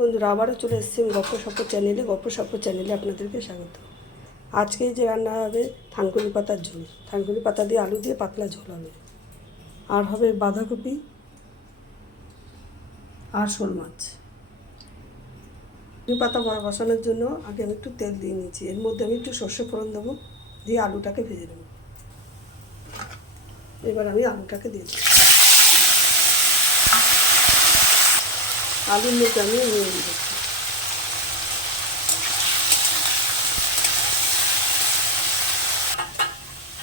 বন্ধুরা, আবারও চলে এসেছি গপ্প সপ্প চ্যানেলে আপনাদেরকে স্বাগত। আজকে যে রান্না হবে থানকুনি পাতার ঝোল, থানকুনি পাতা দিয়ে আলু দিয়ে পাতলা ঝোল হবে। আর হবে বাঁধাকপি আর শোল মাছ। থানকুনি পাতা বসানোর জন্য আগে আমি একটু তেল দিয়ে নিয়েছি, এর মধ্যে আমি একটু সর্ষে ফোড়ন দেবো, দিয়ে আলুটাকে ভেজে নেব। এবার আমি আলুটাকে দিয়ে দেবো, আলুর মধ্যে আমি নিয়ে দিচ্ছি।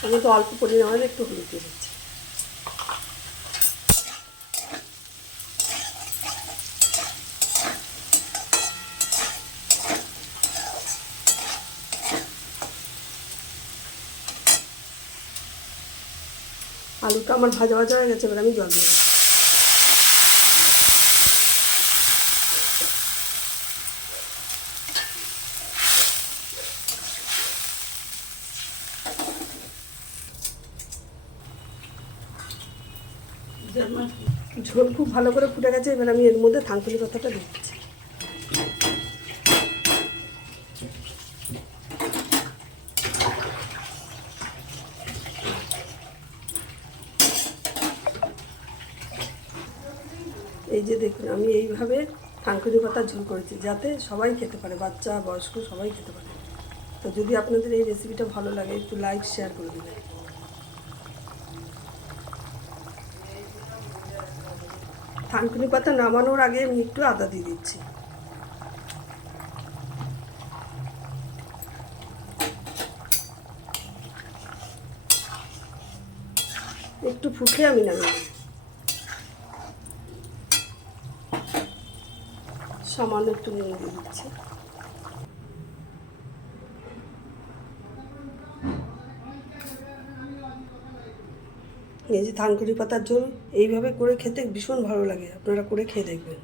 আমি তো অল্প পরিমাণে একটু হলুদ দিয়ে দিচ্ছি। আলুটা আমার ভাজা ভাজা হয়ে গেছে, এবার আমি জল দেবো। ঝোল খুব ভালো করে ফুটে গেছে, এবার আমি এর মধ্যে থানকুনি পাতাটা দিয়ে দিচ্ছি। এই যে দেখুন, আমি এইভাবে থানকুনি পাতার ঝোল করেছি যাতে সবাই খেতে পারে, বাচ্চা বয়স্ক সবাই খেতে পারে। তো যদি আপনাদের এই রেসিপিটা ভালো লাগে একটু লাইক শেয়ার করে দেবেন। থানকুনি পাতা নামানোর আগে আমি একটু আদা দিয়ে দিচ্ছি। একটু ফুটলে আমি নামিয়ে দেব। সামান্য একটু নুন দিয়ে দিচ্ছি। এই যে থানকুনি পাতার ঝোল এইভাবে করে খেতে ভীষণ ভালো লাগে, আপনারা করে খেয়ে দেখবেন।